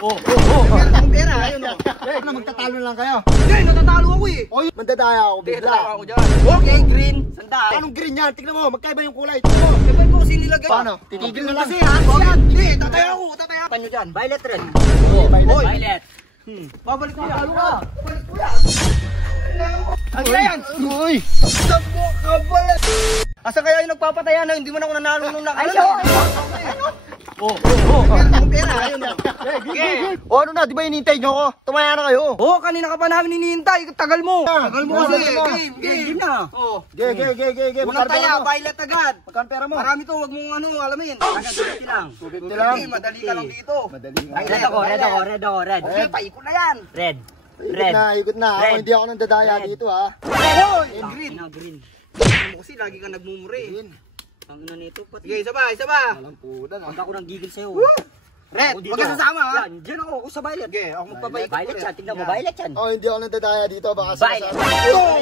Meron akong pera, ayun o. Ano, magtatalo lang kayo? Hindi, natatalo ako eh. Oy, mandadaya ako bigla. Tatalo ako dyan. Okay, green, sandaan. Anong green yan? Tignan mo, magkaiba yung kulay. Tignan mo. Kapag mo kasi nilagay. Paano? Titigil na lang. Kasi ha? Hindi, tataya ako, tataya. Panyo dyan, violet red. Violet. Violet. Babalik ko yan. Talo ka. Balik ko yan. Ano na yan? Uy! Sabo ka pala. Asa kaya yung nagpapataya na hindi mo na ako nanalo nung nakalala? Meron akong pera, ayun o. O ano na, di ba hinihintay nyo ako? Tumaya na kayo. Kanina ka pa namin hinihintay. Tagal mo. Tagal mo kasi. Game na. Ge. Unang taya, violet agad. Magkano pera mo? Marami to, wag mong alamin. Agad 250 lang. 250 lang. Madali ka lang dito. Madali nga. Red ako. Okay, paikot na yan. Red. Ikot na. Ako, hindi ako nang dadaya dito ha. Green. Green. Kasi lagi ka nagmumuri. Ang ina nito, pati. Sige, isa ba? Alam po na. Pag ako nang gigil sa'yo. Red, wag ka sasama ha. Yan, dyan ako sa violet. Sige, ako magpapaikot. Violet yan, tingnan mo, violet yan. Oh, hindi ako nang dadaya dito. Baka Violet.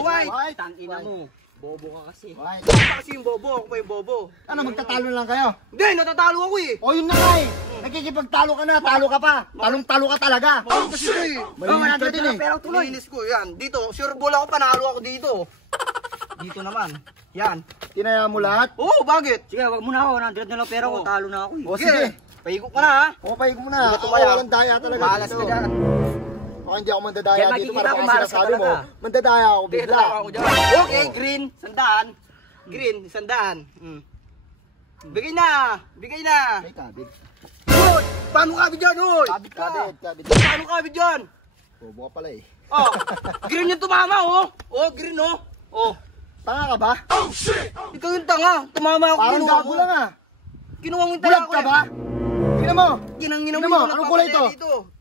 White. Tangina mo. Bobo ka kasi. White. Ako kasi yung bobo, ako pa yung bobo. Ano, magtatalo lang kayo? Hindi, natatalo ako eh. O yun na nga eh. Nakikipagtalo ka na, talo ka pa. Talong-talo ka talaga. Bakit kasi ito eh? Malinis ka din eh. Pero tuloy. Linis ko, yan. Dito, sure ball ako, panalo ako dito. Dito naman. Yan. Tinaya mo lahat? Oo, bakit? Sige, wag mo na ako. 100 na lang pera ko. Talo na ako eh. O sige. Paikot ka na ha. O, paig mo na. Hindi ka Ako tumaya. walang daya talaga Malas dito. ka dyan. Baka hindi ako mandadaya Kaya dito. makikita Para ko, baka malas ka sinasabi mo, talaga. mandadaya ako Hindi, bigla. tatalo ako dyan. Okay, green, sandaan. Green, sandaan. Bigay na. May kabit. Good. Paano kabit dyan, hoy? Kabit. Paano kabit dyan? Bobo ka pala eh. Oh, green yung tumama, oh. Oh, green, oh. Oh. Tanga ka ba? Ikaw yung tanga. Tumama ako. Parang kinuha gago mo. lang ah. Kinuha mo yung tala Bulag ko. ka ba? Tignan mo. Ginang-ginang Tignan mo, anong kulay ito?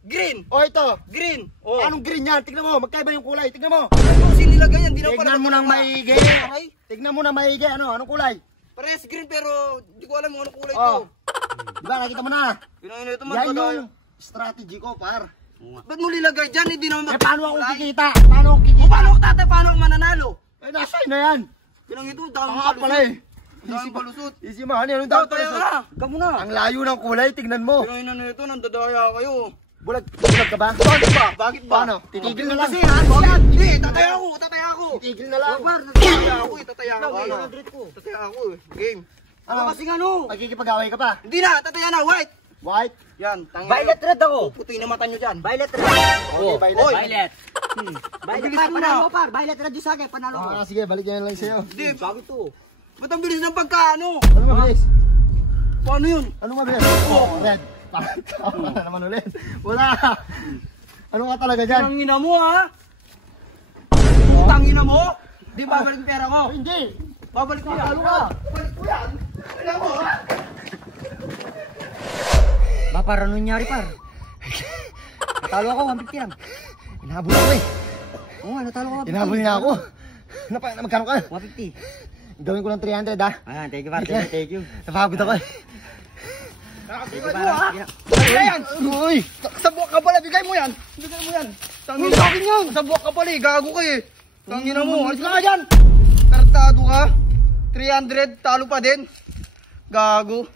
Green. O ito. Green. Oh. Anong green yan? Tignan mo, magkaiba yung kulay. Tignan mo. Ano kasi nilagay yan? Di na Tignan mo ng maigi. Aray. Tignan mo ng maigi. Ano? Anong kulay? Parehas green pero di ko alam kung anong kulay Oh. ito. Diba, nakita mo na. Ginang-ginang ito man. Yan yung strategy ko, par. Ba't mo nilagay dyan? Hindi naman Eh, paano ako kikita? Paano ako kikita? Paano ako tatay? Paano ako mananalo? Eh, nasa na yan. Ginang ito, dami Tanga ka pala eh. Dami palusot. Easy man, ano daw Tataya ka. Ikaw muna. Ang layo ng kulay, tignan mo. Ginang ito, nandadaya kayo. Bulag ka ba? Bakit ba? Bakit ba? Paano? Titigil na lang. Kasi ha? Bakit? Hindi, tataya ako. Titigil na lang. Tataya ako eh, tataya ako. Ano? Tataya ako eh. Game. Ano? Kasi nga no. Magkikipag-away ka pa? Hindi na, tataya na, white. White? Yan, tanga. Violet red ako. Puti na mata nyo dyan. Violet red. Okay, violet. Oy. Violet. Violet Mabilis par, mo na. panalo ko par. Violet red yung sa akin, panalo ko. Sige, balik yan lang sa'yo. Hindi, Bago to. ba't ang bilis ng pagkaano? Ano mabilis? Paano yun? Ano mabilis? Oh, red. Tama na naman ulit. Wala. Ano ka talaga dyan? Tangina mo ha? Tangina mo? Di babalik yung pera ko. Hindi. Babalik ko yan. Talo ka. Babalik ko yan. Alam mo ha? Ba, par, ano nangyari par? Natalo ako, 150 lang. Inahabol ako eh. Oo nga, natalo ako. Inahabol niya ako. Magkano ka? 150. Gawin ko ng 300 ha. Ayan, thank you par, thank you. Napagod ako eh. Thank you par. Ano yan? Uy! Sa buwak ka pala, bigay mo yan. Bigay mo yan. Tangina sa akin yan. Sa buwak ka pala eh, gago ka eh. Tangina mo, alis ka nga dyan. Kartado ka. 300, talo pa din. Gago.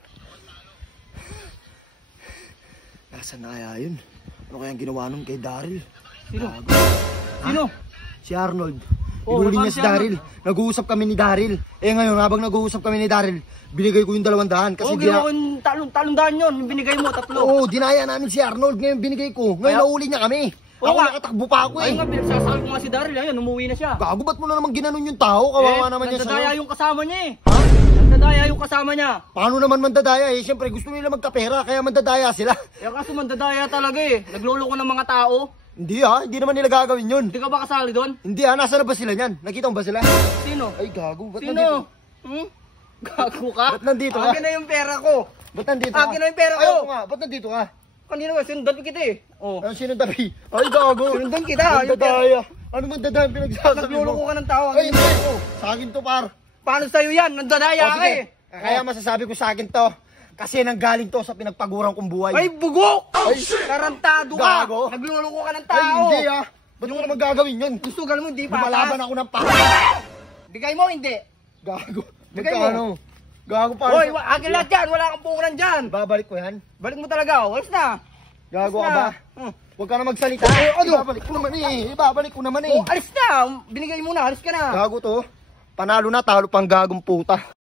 Nasaan na kaya yun? Ano kayang ginawa nun kay Daryl? Sino? Sino? Si Arnold. Oh, Inuli nagkano niya si si Arnold? Daryl. Nag-uusap kami ni Daryl. Eh ngayon, habang nag-uusap kami ni Daryl, binigay ko yung 200 kasi Oh, ginawa ko yung talong daan yun. Yung binigay mo, 3. Oo, dinaya namin si Arnold. Ngayon binigay ko. Ngayon Kaya- nauli niya kami. Oo Ako nga. nakatakbo pa ako eh. Ayun nga, pinagsasakal ko nga si Daryl. Ayun, umuwi na siya. Gago, ba't mo na naman ginanon yung tao? Kawawa naman niya nandadaya sa'yo. yung kasama niya eh. Ha? Nandadaya yung kasama niya. Paano naman mandadaya eh? Siyempre gusto nila magkapera kaya mandadaya sila. Eh kaso mandadaya talaga eh. Nagloloko ng mga tao. Hindi ha, hindi naman nila gagawin yun. Hindi ka ba kasali doon? Hindi ha, nasa na ba sila niyan? Nakita mo ba sila? Sino? Ay gago, ba't nandito? Sino? Hmm? Gago ka? Ba't nandito ka? Akin na yung pera ko. Ba't nandito ka? Akin na yung pera ko. Ayaw nga, ba't nandito ka? Kanina ba, sinundan kita eh. Oh. Ano sino tabi? Ay gago. Sinundan kita. Mandadaya. Ano mandadaya ang pinagsasabi Nagloloko mo? ka ng tao. Ay hindi. Sa akin to par. Paano sa'yo yan? Nandadaya O, ka sige. eh. Kaya masasabi ko sa akin to. Kasi nanggaling to sa pinagpaguran kong buhay. Ay, bugok! Ay, Karantado ka! gago. Nagluloko ka ng tao! Ay hindi ah. Ba't mo naman gagawin yun? Gusto mo, hindi pa. Lumalaban ako ng para. Bigay mo, hindi. Gago. Bigay mo. Magkano? Gago pa. Hoy, akin lahat dyan. Wala kang pukunan dyan. Babalik ko yan. Balik mo talaga. Walis na. Gago Alis ka na. ba? Huwag ka na magsalita. Ibabalik ko naman eh. Ibabalik ko naman eh. Alis na. Binigay mo na. Alis ka na. Gago to. Panalo na, talo pang gagong puta.